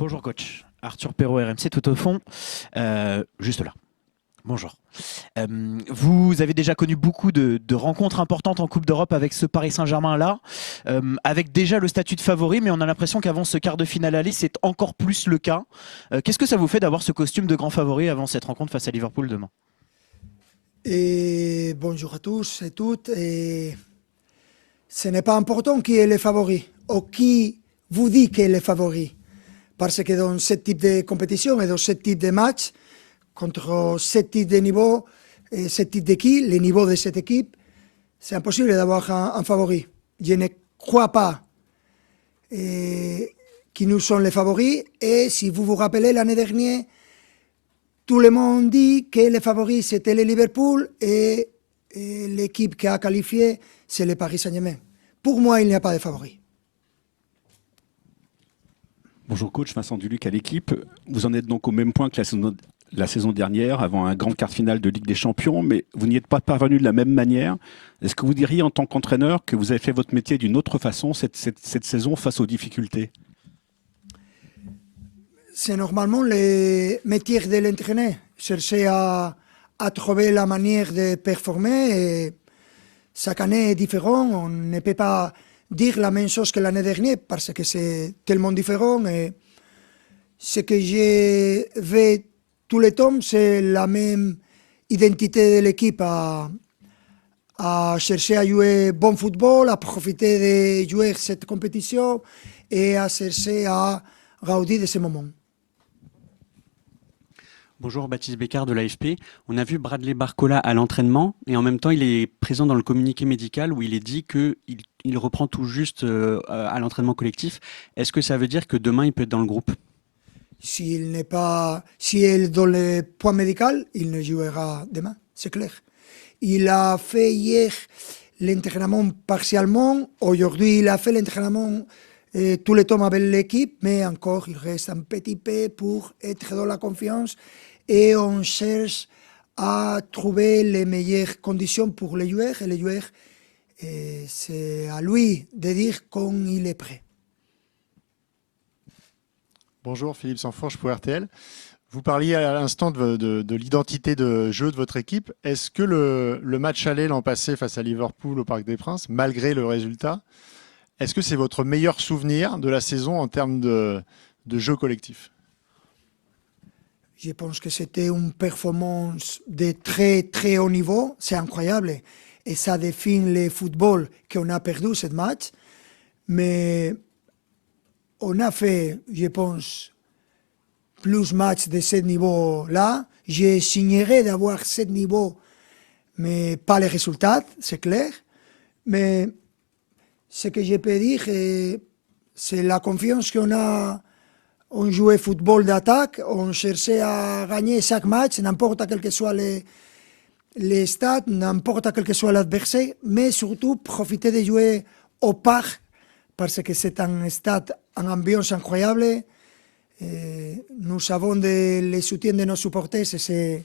Bonjour coach, Arthur Perrault RMC tout au fond, juste là. Bonjour. Vous avez déjà connu beaucoup de rencontres importantes en Coupe d'Europe avec ce Paris Saint-Germain-là, avec déjà le statut de favori, mais on a l'impression qu'avant ce quart de finale aller, c'est encore plus le cas. Qu'est-ce que ça vous fait d'avoir ce costume de grand favori avant cette rencontre face à Liverpool demain? Et bonjour à tous et toutes. Et ce n'est pas important qui est le favori ou qui vous dit qui est le favori. Parce que dans ce type de compétition et dans ce type de match, contre ce type de niveau et ce type d'équipe, les niveaux de cette équipe, c'est impossible d'avoir un favori. Je ne crois pas qui nous sont les favoris. Et si vous vous rappelez l'année dernière, tout le monde dit que les favoris c'était le Liverpool et l'équipe qui a qualifié c'est le Paris Saint-Germain. Pour moi, il n'y a pas de favoris. Bonjour coach, Vincent Duluc à l'équipe. Vous en êtes donc au même point que la saison dernière, avant un grand quart de finale de Ligue des Champions, mais vous n'y êtes pas parvenu de la même manière. Est-ce que vous diriez en tant qu'entraîneur que vous avez fait votre métier d'une autre façon cette saison face aux difficultés? C'est normalement le métier de l'entraîneur, chercher à trouver la manière de performer. Et chaque année est différent, on ne peut pas dire la même chose que l'année dernière parce que c'est tellement différent. Et ce que j'ai vu tous les temps, c'est la même identité de l'équipe à chercher à jouer bon football, à profiter de jouer cette compétition et à chercher à gaudir de ce moment. Bonjour, Baptiste Bécard de l'AFP. On a vu Bradley Barcola à l'entraînement et en même temps, il est présent dans le communiqué médical où il est dit qu'il reprend tout juste à l'entraînement collectif. Est-ce que ça veut dire que demain, il peut être dans le groupe? S'il n'est pas, si il est dans le point médical, il ne jouera demain, c'est clair. Il a fait hier l'entraînement partiellement. Aujourd'hui, il a fait l'entraînement tout le temps avec l'équipe, mais encore, il reste un petit peu pour être dans la confiance. Et on cherche à trouver les meilleures conditions pour les joueurs. Et les joueurs, c'est à lui de dire quand il est prêt. Bonjour, Philippe Sanfourche pour RTL. Vous parliez à l'instant de l'identité de jeu de votre équipe. Est-ce que le match aller l'an passé face à Liverpool au Parc des Princes, malgré le résultat, est-ce que c'est votre meilleur souvenir de la saison en termes de jeu collectif? Je pense que c'était une performance de très très haut niveau, c'est incroyable. Et ça définit le football qu'on a perdu ce match. Mais on a fait, je pense, plus matchs de ce niveau-là. Je signerais d'avoir ce niveau, mais pas les résultats, c'est clair. Mais ce que je peux dire, c'est la confiance qu'on a. On jouait football d'attaque, on cherchait à gagner chaque match, n'importe quel que soit les stades, n'importe quel que soit l'adversaire, mais surtout profiter de jouer au parc, parce que c'est un stade en ambiance incroyable. Et nous avons le soutien de nos supporters et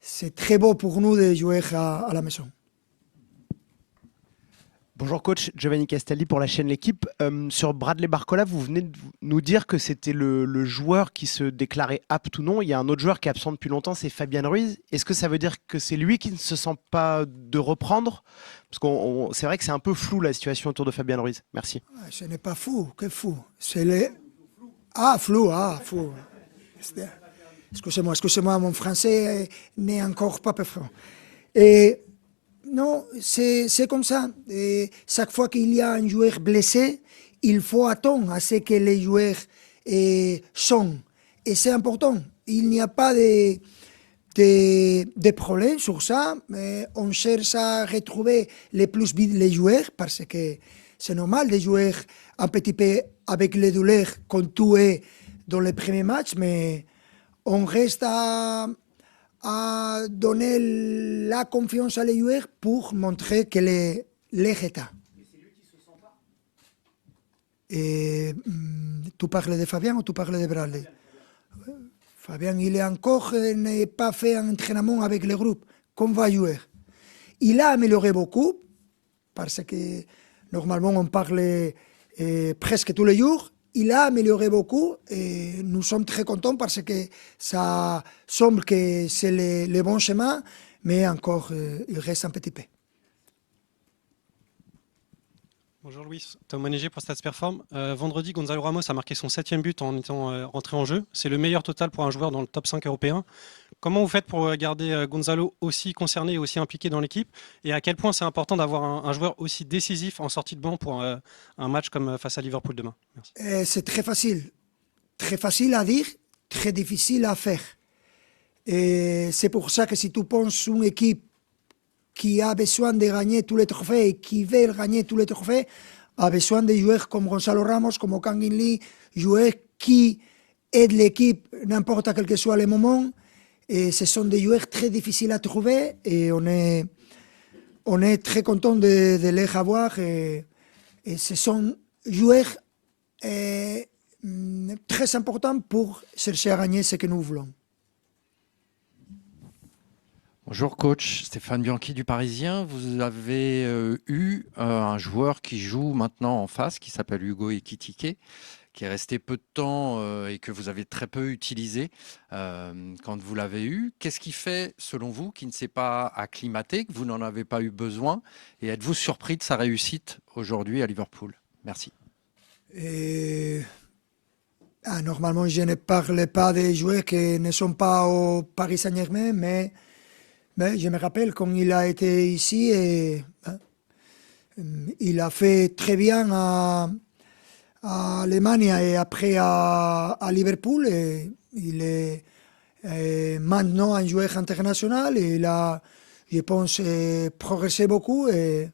c'est très beau pour nous de jouer à la maison. Bonjour coach, Giovanni Castelli pour la chaîne L'équipe. Sur Bradley Barcola, vous venez de nous dire que c'était le joueur qui se déclarait apte ou non. Il y a un autre joueur qui est absent depuis longtemps, c'est Fabian Ruiz. Est-ce que ça veut dire que c'est lui qui ne se sent pas de reprendre? Parce que c'est vrai que c'est un peu flou la situation autour de Fabian Ruiz. Merci. Ce n'est pas fou, que fou. C'est flou, fou. Excusez-moi, mon français n'est encore pas parfait. Et non, c'est comme ça. Et chaque fois qu'il y a un joueur blessé, il faut attendre à ce que les joueurs sont. Et c'est important. Il n'y a pas de problème sur ça, mais on cherche à retrouver le plus vite les joueurs parce que c'est normal de jouer un petit peu avec les douleurs comme tout est dans les premiers matchs, mais on reste à donner la confiance à les joueurs pour montrer que les état. Mais c'est lui qui ne se sent pas. Et tu parles de Fabien ou tu parles de Bradley? Fabien, il est encore n'a pas fait un entraînement avec le groupe. Comme va jouer? Il a amélioré beaucoup parce que normalement on parle presque tous les jours. il a amélioré beaucoup et nous sommes très contents parce que ça semble que c'est le bon chemin, mais encore, il reste un petit peu. Bonjour Louis, Tom Monégé pour Stats Perform. Vendredi, Gonzalo Ramos a marqué son 7e but en étant rentré en jeu. C'est le meilleur total pour un joueur dans le top 5 européen. Comment vous faites pour garder Gonzalo aussi concerné et aussi impliqué dans l'équipe? Et à quel point c'est important d'avoir un joueur aussi décisif en sortie de banc pour un match comme face à Liverpool demain? Merci. C'est très facile à dire, très difficile à faire. Et c'est pour ça que si tu penses une équipe qui a besoin de gagner tous les trophées et qui veut gagner tous les trophées, a besoin de joueurs comme Gonzalo Ramos, comme Kangin Lee, joueurs qui aident l'équipe n'importe quel que soit le moment. Et ce sont des joueurs très difficiles à trouver et on est très content de les avoir. Et ce sont joueurs très importants pour chercher à gagner ce que nous voulons. Bonjour coach, Stéphane Bianchi du Parisien. Vous avez eu un joueur qui joue maintenant en face, qui s'appelle Hugo Ekitike, qui est resté peu de temps et que vous avez très peu utilisé quand vous l'avez eu. Qu'est-ce qui fait, selon vous, qu'il ne s'est pas acclimaté, que vous n'en avez pas eu besoin? Et êtes-vous surpris de sa réussite aujourd'hui à Liverpool? Merci. Normalement, je ne parle pas des joueurs qui ne sont pas au Paris Saint-Germain, mais je me rappelle quand il a été ici, et il a fait très bien à Allemagne et après à Liverpool. Et il est maintenant un joueur international et il a, je pense, progressé beaucoup. Et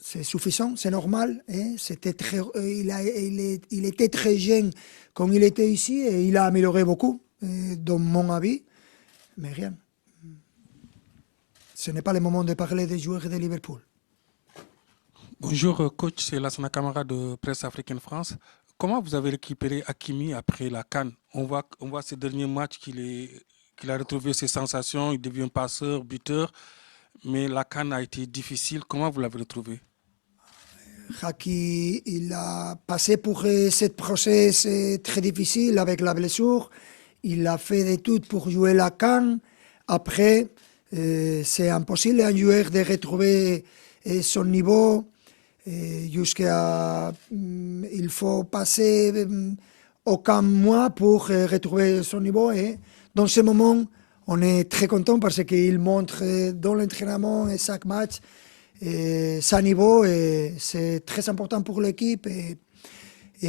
c'est suffisant, c'est normal. Il était très jeune quand il était ici et il a amélioré beaucoup, dans mon avis, mais rien. Ce n'est pas le moment de parler des joueurs de Liverpool. Bonjour coach, c'est Lassana Camara de Presse Africaine France. Comment vous avez récupéré Hakimi après la CAN? On voit ces derniers matchs qu'il a retrouvé ses sensations, il devient passeur, buteur, mais la CAN a été difficile. Comment vous l'avez retrouvé? Haki, il a passé pour ce process très difficile avec la blessure. Il a fait de tout pour jouer la CAN. Après, c'est impossible à un joueur de retrouver son niveau. Il faut passer aucun mois pour retrouver son niveau. Et dans ce moment, on est très content parce qu'il montre dans l'entraînement et chaque match son niveau. Et c'est très important pour l'équipe et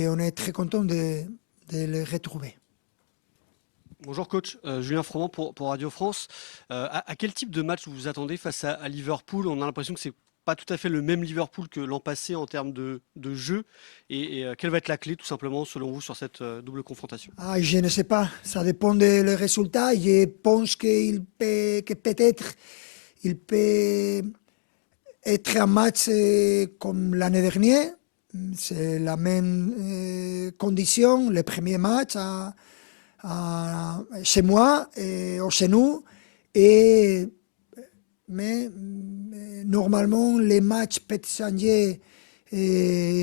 on est très content de le retrouver. Bonjour coach, Julien Froment pour Radio France. À quel type de match vous vous attendez face à Liverpool? On a l'impression que c'est pas tout à fait le même Liverpool que l'an passé en termes de jeu. Et quelle va être la clé tout simplement selon vous sur cette double confrontation? Je ne sais pas, ça dépend des résultats. Je pense que peut-être il peut être un match comme l'année dernière. C'est la même condition, le premier match chez moi et chez nous. Mais normalement, les matchs peuvent changer.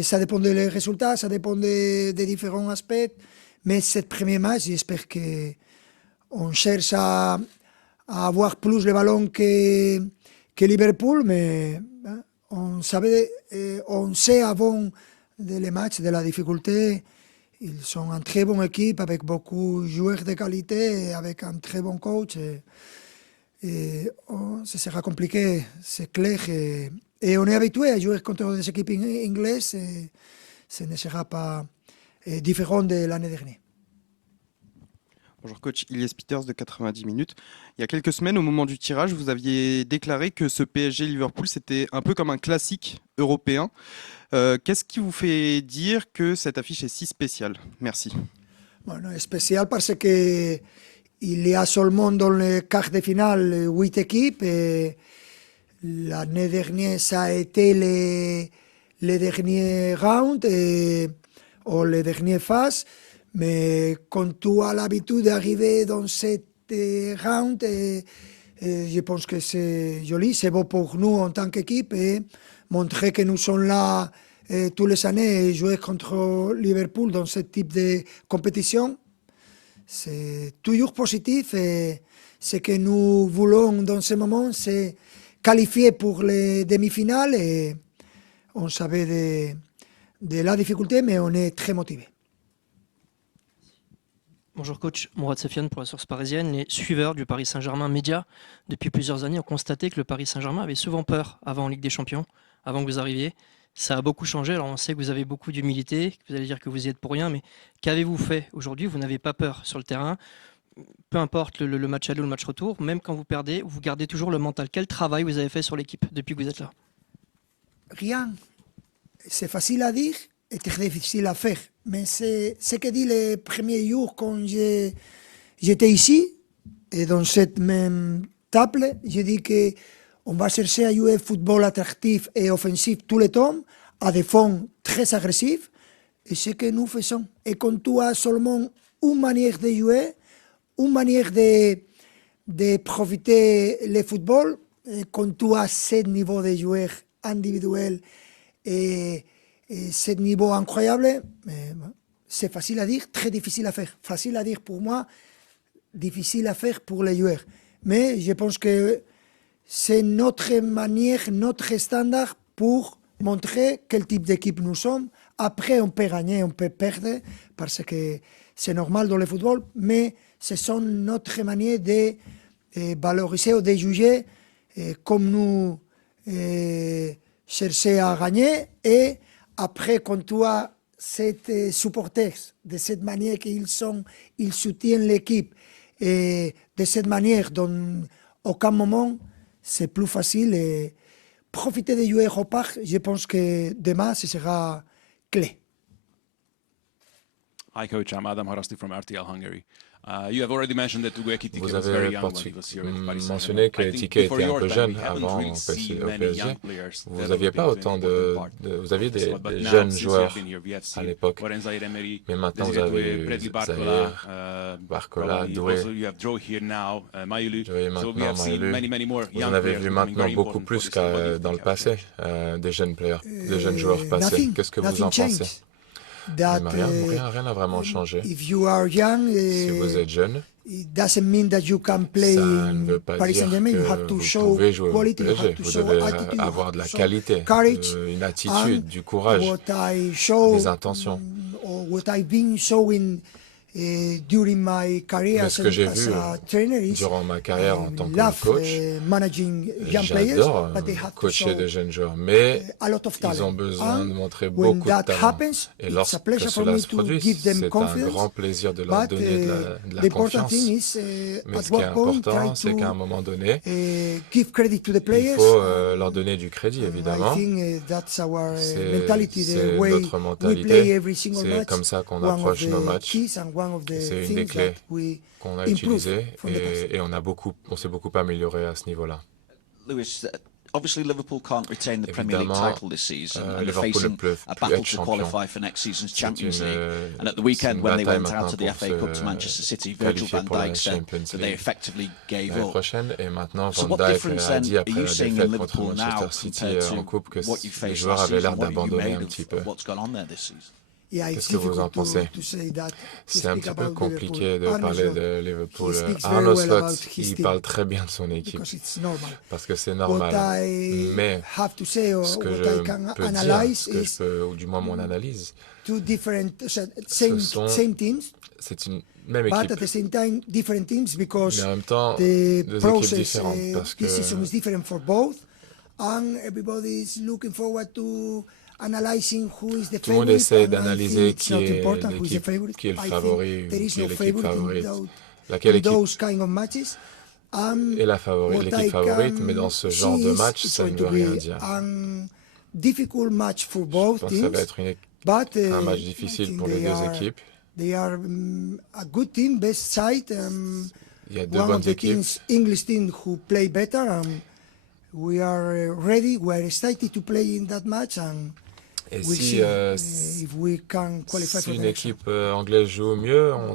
Ça dépend des résultats, ça dépend des différents aspects. Mais ce premier match, j'espère qu'on cherche à avoir plus le ballon que Liverpool. Mais on sait avant les matchs de la difficulté. Ils sont une très bonne équipe avec beaucoup de joueurs de qualité et avec un très bon coach. Ce sera compliqué, c'est clair. Et on est habitué à jouer contre des équipes anglaises. Et ce ne sera pas différent de l'année dernière. Bonjour coach, Ilyes Peters de 90 minutes. Il y a quelques semaines, au moment du tirage, vous aviez déclaré que ce PSG-Liverpool, c'était un peu comme un classique européen. Qu'est-ce qui vous fait dire que cette affiche est si spéciale? Merci. Bueno, spécial parce que il y a seulement dans le quart de finale 8 équipes. Et l'année dernière, ça a été les derniers rounds ou les dernières phases. Mais quand tu as l'habitude d'arriver dans cette round, je pense que c'est joli, c'est beau pour nous en tant qu'équipe et montrer que nous sommes là tous les années jouer contre Liverpool dans ce type de compétition. C'est toujours positif et ce que nous voulons dans ce moment, c'est qualifier pour les demi-finales et on savait de la difficulté, mais on est très motivé. Bonjour coach, Mourad Safiane pour la Source Parisienne. Les suiveurs du Paris Saint-Germain média depuis plusieurs années ont constaté que le Paris Saint-Germain avait souvent peur avant en Ligue des Champions, avant que vous arriviez. Ça a beaucoup changé, alors on sait que vous avez beaucoup d'humilité, que vous allez dire que vous y êtes pour rien, mais qu'avez-vous fait aujourd'hui? Vous n'avez pas peur sur le terrain, peu importe le match aller ou le match retour, même quand vous perdez, vous gardez toujours le mental. Quel travail vous avez fait sur l'équipe depuis que vous êtes là? Rien. C'est facile à dire et très difficile à faire. Mais c'est ce que dit les premiers jours quand j'étais ici, et dans cette même table, j'ai dit qu'on va chercher à jouer football attractif et offensif tout le temps, à des fonds très agressifs, et c'est ce que nous faisons. Et quand tu as seulement une manière de jouer, une manière de profiter le football, et quand tu as ce niveau de joueurs individuels et ce niveau incroyable, c'est facile à dire, très difficile à faire. Facile à dire pour moi, difficile à faire pour les joueurs. Mais je pense que c'est notre manière, notre standard pour montrer quel type d'équipe nous sommes. Après, on peut gagner, on peut perdre, parce que c'est normal dans le football, mais ce sont notre manière de valoriser ou de juger comme nous chercher à gagner. Et après, quand tu as ces supporters de cette manière qu'ils soutiennent l'équipe, et de cette manière, dans aucun moment, c'est plus facile. Et profiter de jouer au parc, je pense que demain, ce sera clé. Hi coach, I'm Adam Harasti from RTL Hungary. You have already mentioned that Ugo Ekitike Vous was very avez young when he was here at Paris mentionné Saint-Germain. que I think Ekitike before était un your peu time, jeune we haven't avant really au seen many PSG. young players Vous developing n'aviez pas within autant the club. vous aviez des But now, jeunes since you joueurs have been here, we have à seen l'époque. Warren Zaïre-Emery, Mais maintenant, vous Désiré avez Doué, eu Bradley Barcola, Zaïre, Barcola, probably Doué. also you have Joe here now, Maïlu. Vous avez So we maintenant have seen Maïlu. many more Vous young en avez players vu becoming maintenant very beaucoup important for plus this team. What do you qu'à think dans le has passé, changed? des jeunes players, des jeunes joueurs passés. Nothing, Qu'est-ce que vous nothing en pensez? changed. That, Rien n'a vraiment changé. if you are young, Si vous êtes jeune, it doesn't mean that you can play ça ne veut in pas Paris dire Saint-Germain. You have que to vous show pouvez jouer au quality, you PSG. have to Vous show devez attitude, you avoir have de la to show qualité, courage. une attitude, du courage, What I show, des intentions. or what I've been showing during my career Mais as ce que j'ai as vu a trainer is durant ma carrière en tant que love coach, managing young players, j'adore but they have to coacher show des jeunes joueurs, mais a lot of talent. ils ont besoin de And montrer when beaucoup de that talent. happens, Et it's a lorsque pleasure for cela me se to produit, give them c'est un confidence. grand plaisir de leur But donner de la the important confiance. thing is, Mais at ce qui est what point important, c'est try qu'à un to moment donné, give credit to the il players. faut leur donner du crédit, évidemment. I think that's our C'est mentality, the way notre we mentalité. play every single C'est match. comme ça qu'on One of approche nos the matchs. keys and one of the C'est une des things clés that we qu'on a improve utilisées from the past. et on s'est beaucoup amélioré à ce niveau-là. Lewis, obviously Liverpool can't retain the Premier League Évidemment, title this season, and they're Liverpool ne facing peut a plus battle être to champion. qualify for next season's C'est Champions League. une- And at the c'est weekend, une when they bataille went out maintenant of the pour FA se Cup to Manchester City, Virgil qualifier van pour la Dijk said Champions that they League effectively gave l'année up. prochaine. Et maintenant, So Van what Dijk difference a then dit are après you la seeing in défaite contre Liverpool now Manchester City compared en coupe que to what you les faced joueurs last avaient season? l'air What have you d'abandonner made un petit of peu. what's gone on there this season? Yeah, Qu'est-ce que vous en pensez? C'est un petit peu compliqué de parler de Liverpool. Arne Slot, il parle très bien de son équipe parce que c'est normal. Mais ce que je peux dire, ou du moins mon analyse, c'est une même équipe. But at the same time, different teams because Mais en même temps, the deux équipes process différentes parce que this season is different for both, and everybody is looking forward to analyzing who is the favorite. Tout le monde essaie and I d'analyser think it's qui not est important who is the l'équipe, favorite. qui est le I think favori, there is qui est no l'équipe favorite favorite. in Laquelle équipe those kind of matches. est la favorite, l'équipe favorite, mais dans ce genre de match, ça ne veut rien dire. Difficult match for both Je pense que ça teams. va être But, un match difficile pour les deux équipes. They are a good team, best side. Il y a deux One bonnes of the équipes. teams, English team, who play better. We are ready. We are excited to play in that match, and Et we'll si, see if we can qualify si for the une next one. équipe anglaise joue mieux, on